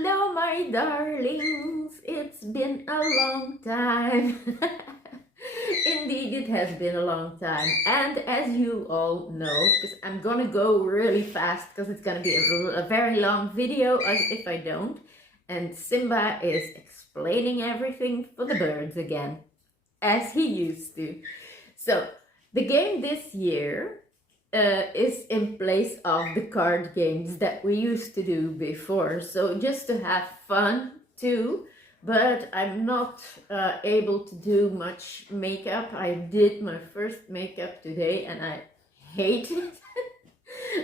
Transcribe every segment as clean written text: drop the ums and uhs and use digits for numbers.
Hello, my darlings. It's been a long time. Indeed, it has been a long time. And as you all know, because I'm gonna go really fast because it's gonna be a very long video if I don't. And Simba is explaining everything for the birds again, as he used to. So, the game this year is in place of the card games that we used to do before. So just to have fun too, but I'm not able to do much makeup. I did my first makeup today and I hate it.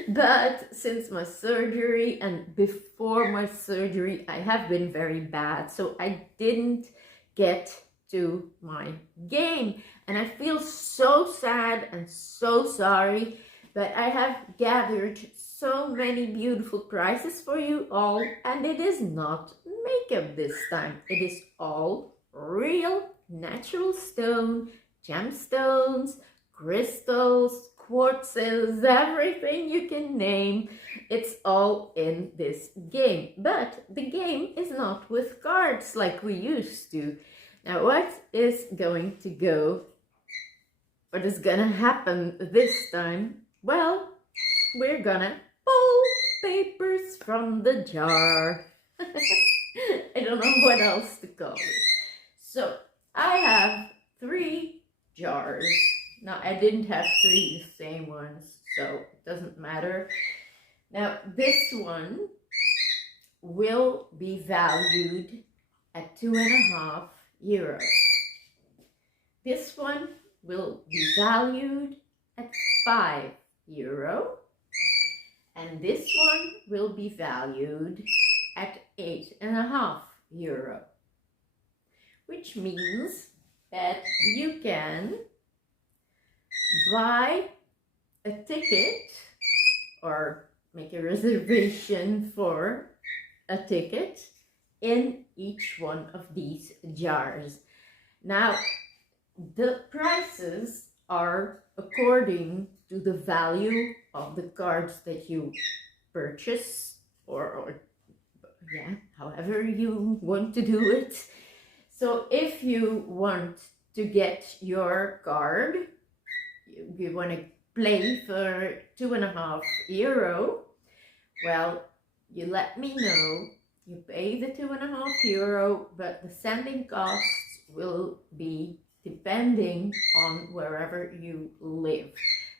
But since my surgery and before my surgery, I have been very bad. So I didn't get to my game. And I feel so sad and so sorry. But I have gathered so many beautiful prizes for you all, and it is not makeup this time. It is all real natural stone, gemstones, crystals, quartzes, everything you can name. It's all in this game. But the game is not with cards like we used to. Now what is going to happen this time? Well, we're gonna pull papers from the jar. I don't know what else to call it. So, I have 3 jars. Now, I didn't have 3 the same ones, so it doesn't matter. Now, this one will be valued at €2.50. This one will be valued at €5. And this one will be valued at €8.50, which means that you can buy a ticket or make a reservation for a ticket in each one of these jars. Now, the prices are according to the value of the cards that you purchase or yeah, however you want to do it. So if you want to get your card, you want to play for €2.50, well, you let me know. You pay the €2.50, but the sending costs will be depending on wherever you live.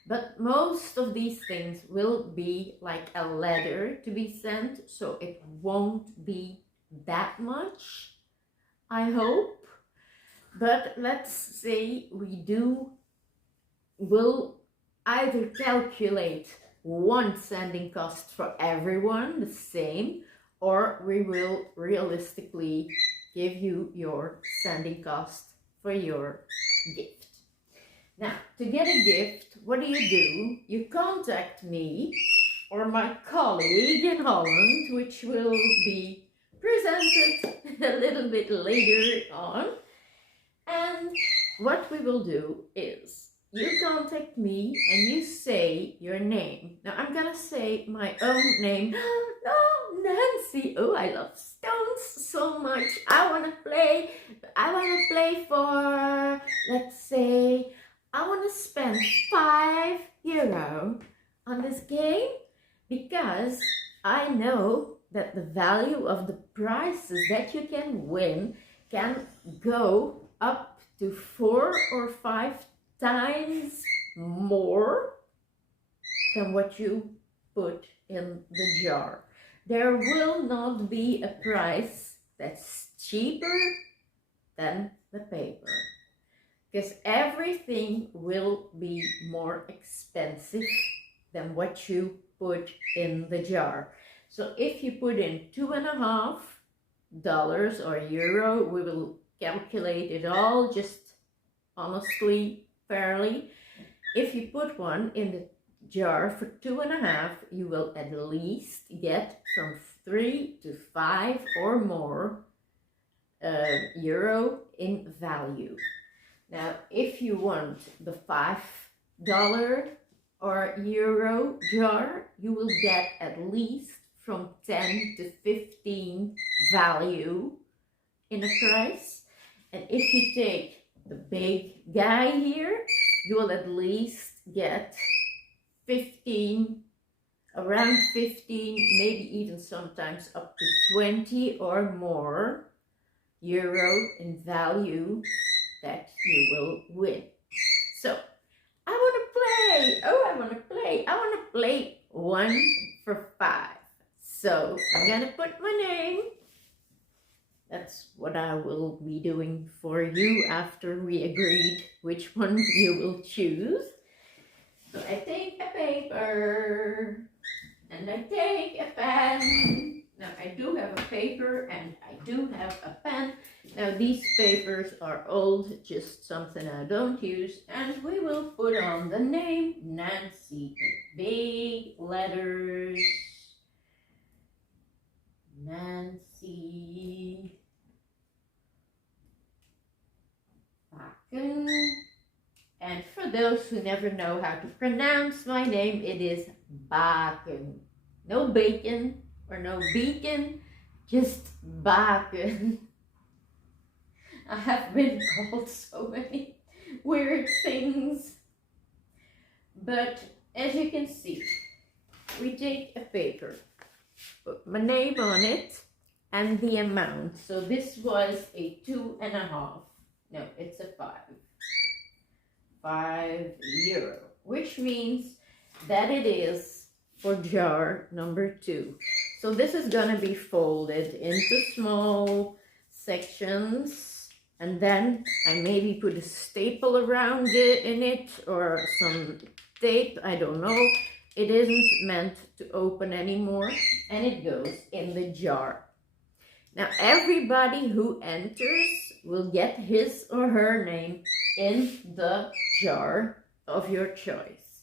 But most of these things will be like a letter to be sent, so it won't be that much, I hope. But let's say we'll either calculate one sending cost for everyone, the same, or we will realistically give you your sending cost for your gift. Now, to get a gift, what do? You contact me or my colleague in Holland, which will be presented a little bit later on. And what we will do is you contact me and you say your name. Now, I'm gonna say my own name. No, Nancy. Oh, I love stones so much. I wanna play for, let's say, I wanna spend €5 on this game because I know that the value of the prizes that you can win can go up to 4 or 5 times more than what you put in the jar. There will not be a price that's cheaper than the paper, because everything will be more expensive than what you put in the jar. So if you put in $2.50 or euro, we will calculate it all just honestly, fairly. If you put one in the jar for $2.50, you will at least get from 3 to 5 or more euro in value. Now, if you want the $5 or euro jar, you will get at least from 10 to 15 15 value in a price. And if you take the big guy here, you will at least get 15, around 15, maybe even sometimes up to 20 or more euro in value that you will win. So I want to play. Oh, I want to play. I want to play 1 for 5. So I'm gonna put my name. That's what I will be doing for you after we agreed which one you will choose. So I take a paper and I take a pen. Now I do have a paper and I do have a pen. Now these papers are old, just something I don't use. And we will put on the name Nancy in big letters. Nancy Bakken. And for those who never know how to pronounce my name, it is Bakken. No bacon or no beacon, just Bakken. I have been called so many weird things. But as you can see, we take a paper, put my name on it and the amount. So this was a 2.5. No, it's a 5. 5 euro, which means that it is for jar number 2. So this is gonna be folded into small sections, and then I maybe put a staple around it in it or some tape, I don't know. It isn't meant to open anymore, and it goes in the jar. Now everybody who enters will get his or her name in the jar of your choice.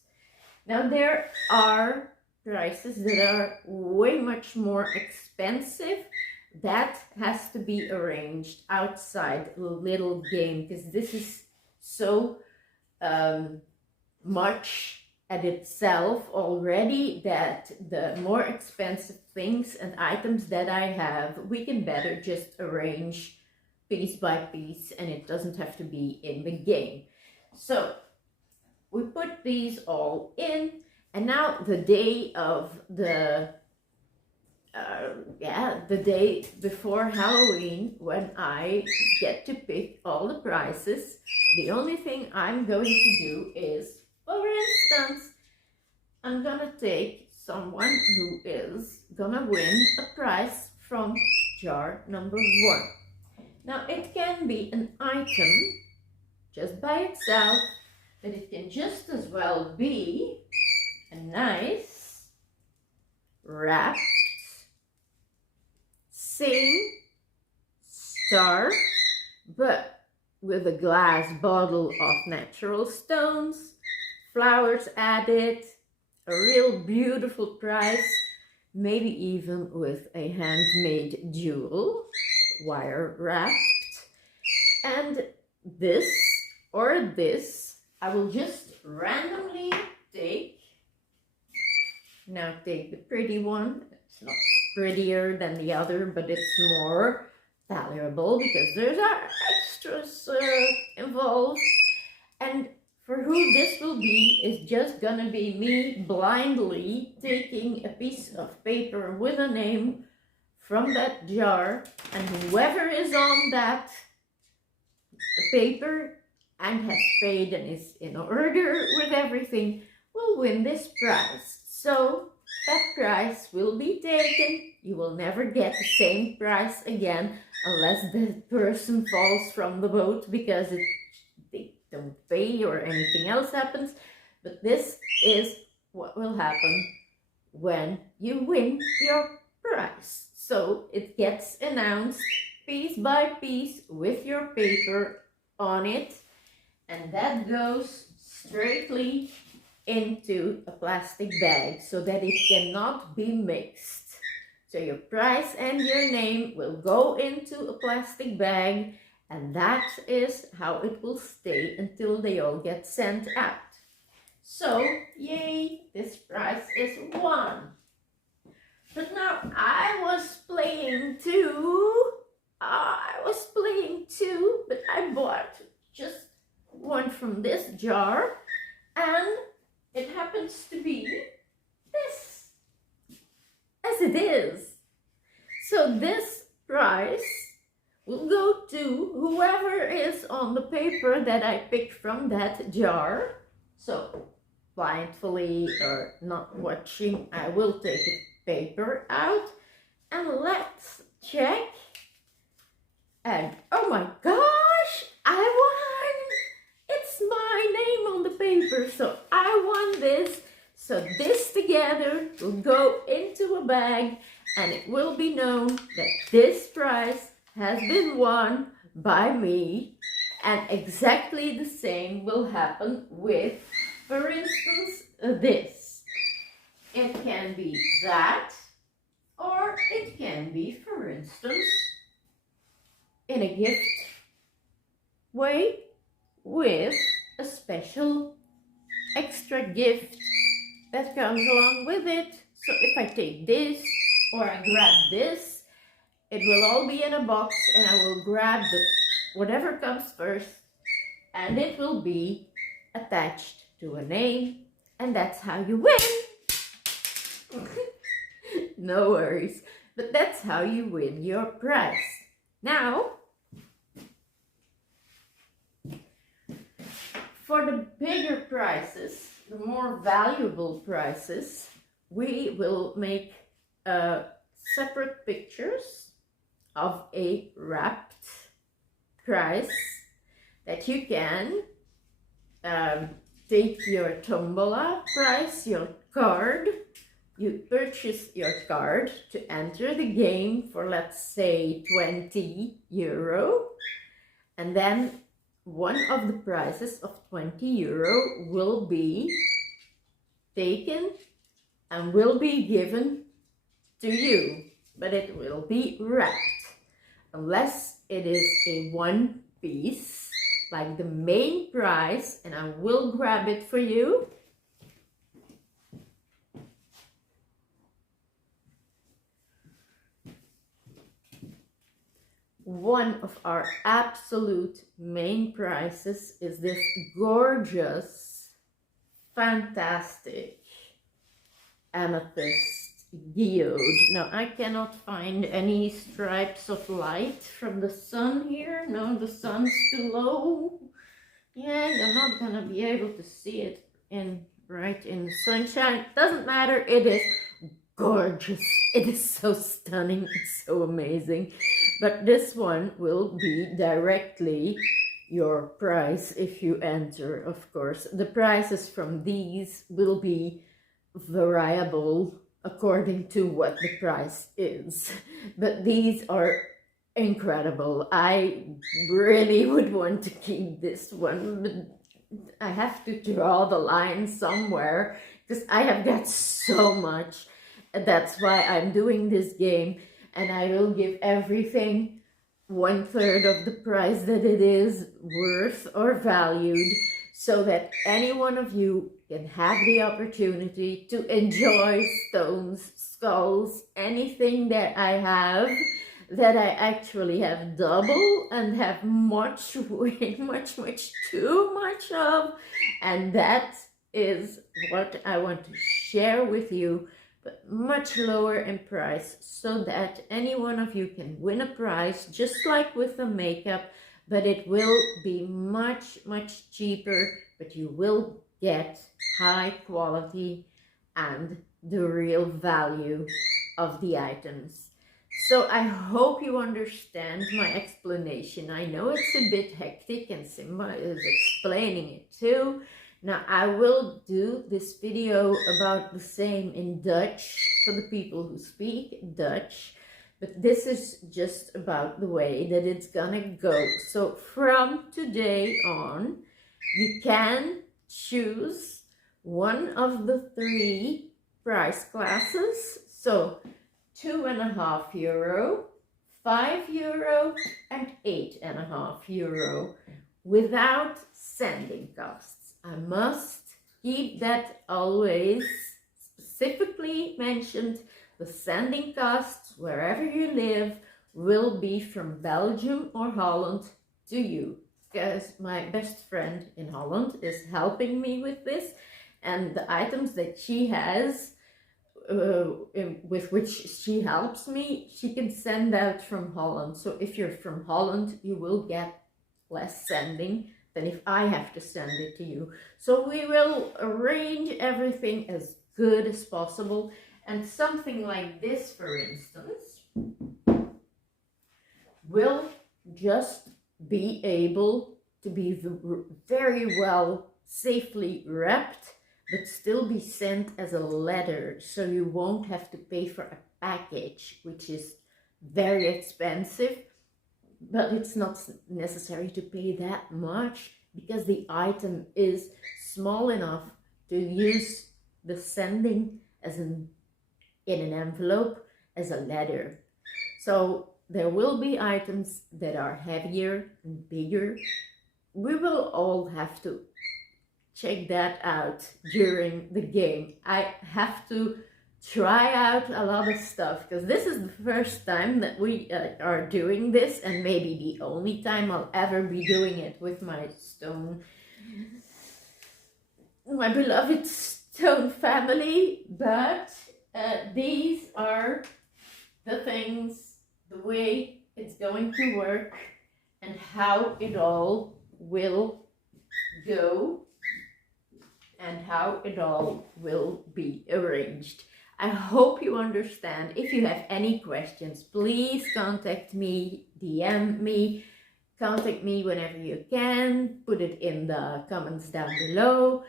Now there are prices that are way much more expensive. That has to be arranged outside the little game, because this is so much at itself already that the more expensive things and items that I have, we can better just arrange piece by piece, and it doesn't have to be in the game. So we put these all in, and now the day of the day before Halloween, when I get to pick all the prices, the only thing I'm going to do is, for instance, I'm gonna take someone who is gonna win a prize from jar number 1. Now it can be an item just by itself, but it can just as well be a nice wrapped sing star, but with a glass bottle of natural stones, flowers added, a real beautiful prize, maybe even with a handmade jewel, wire wrapped. And this or this, I will just randomly take. Now take the pretty one. It's not prettier than the other, but it's more valuable because there's extras involved. And for who this will be is just gonna be me blindly taking a piece of paper with a name from that jar, and whoever is on that paper and has paid and is in order with everything will win this prize. So that prize will be taken. You will never get the same prize again unless the person falls from the boat because they don't pay or anything else happens. But this is what will happen when you win your prize. So it gets announced piece by piece with your paper on it, and that goes straightly into a plastic bag so that it cannot be mixed. So your price and your name will go into a plastic bag, and that is how it will stay until they all get sent out. So, yay, this prize is won. But now I was playing jar, and it happens to be this, as it is. So this prize will go to whoever is on the paper that I picked from that jar. So blindly or not watching, I will take the paper out and let's check. And oh my gosh, I won! It's my name on the paper, so I won this. So this together will go into a bag, and it will be known that this prize has been won by me. And exactly the same will happen with, for instance, this. It can be that, or it can be, for instance, in a gift way with a special extra gift that comes along with it. So if I take this or I grab this, it will all be in a box, and I will grab the whatever comes first, and it will be attached to a name, and that's how you win. No worries, but that's how you win your prize. Now, for the bigger prizes, the more valuable prizes, we will make separate pictures of a wrapped prize that you can take your tombola prize, your card. You purchase your card to enter the game for, let's say, 20 euro, and then one of the prizes of 20 euro will be taken and will be given to you, but it will be wrapped, unless it is a one piece like the main prize, and I will grab it for you. One of our absolute main prizes is this gorgeous, fantastic amethyst geode. Now, I cannot find any stripes of light from the sun here. No, the sun's too low. Yeah, you're not gonna be able to see it right in the sunshine. Doesn't matter, it is gorgeous. It is so stunning. It's so amazing. But this one will be directly your prize if you enter, of course. The prizes from these will be variable according to what the price is. But these are incredible. I really would want to keep this one, but I have to draw the line somewhere because I have got so much. That's why I'm doing this game, and I will give everything 1/3 of the price that it is worth or valued, so that any one of you can have the opportunity to enjoy stones, skulls, anything that I have, that I actually have double and have much, way much too much of. And that is what I want to share with you, but much lower in price, so that any one of you can win a prize, just like with the makeup, but it will be much cheaper, but you will get high quality and the real value of the items. So I hope you understand my explanation. I know it's a bit hectic, and Simba is explaining it too. Now, I will do this video about the same in Dutch for the people who speak Dutch, but this is just about the way that it's gonna go. So from today on, you can choose one of the 3 price classes. So 2.5 euro, 5 euro, and 8.5 euro without sending costs. I must keep that always specifically mentioned. The sending costs, wherever you live, will be from Belgium or Holland to you. because my best friend in Holland is helping me with this, and the items that she has with which she helps me, she can send out from Holland. So if you're from Holland, you will get less sending than if I have to send it to you. So we will arrange everything as good as possible. And something like this, for instance, will just be able to be very well safely wrapped, but still be sent as a letter, so you won't have to pay for a package, which is very expensive. But it's not necessary to pay that much because the item is small enough to use the sending as in an envelope as a letter. So there will be items that are heavier and bigger. We will all have to check that out during the game. I have to try out a lot of stuff because this is the first time that we are doing this, and maybe the only time I'll ever be doing it with my beloved stone family. But these are the things, the way it's going to work, and how it all will go, and how it all will be arranged. I hope you understand. If you have any questions, please contact me, DM me, contact me whenever you can, put it in the comments down below.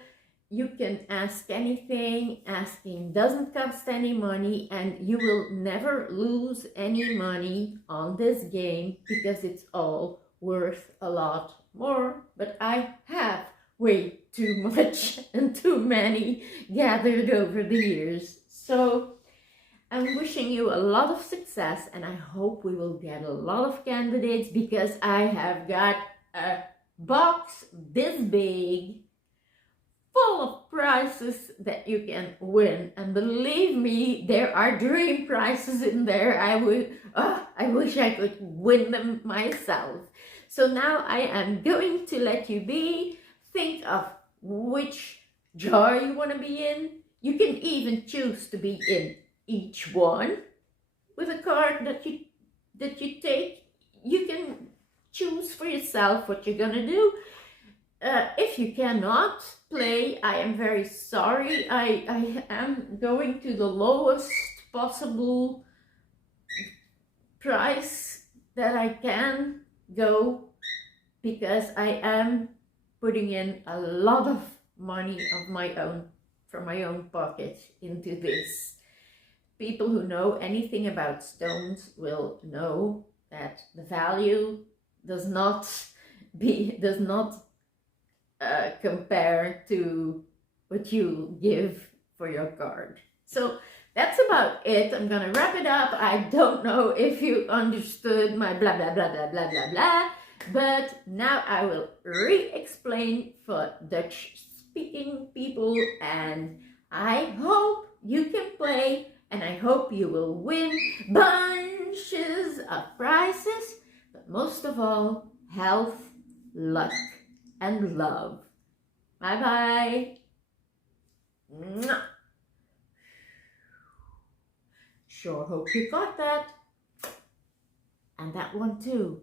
You can ask anything. Asking doesn't cost any money, and you will never lose any money on this game because it's all worth a lot more. But I have way too much and too many gathered over the years. So I'm wishing you a lot of success, and I hope we will get a lot of candidates because I have got a box this big full of prizes that you can win. And believe me, there are dream prizes in there. I wish I could win them myself. So now I am going to let you be. Think of which jar you want to be in. You can even choose to be in each one with a card that you take. You can choose for yourself what you're gonna do. If you cannot play, I am very sorry. I am going to the lowest possible price that I can go because I am putting in a lot of money of my own, from my own pocket, into this. People who know anything about stones will know that the value does not compare to what you give for your card. So that's about it. I'm gonna wrap it up. I don't know if you understood my blah blah blah blah blah blah blah, but now I will re-explain for Dutch speaking people, and I hope you can play, and I hope you will win bunches of prizes, but most of all, health, luck, and love. Bye bye. Mwah. Sure hope you got that. And that one too.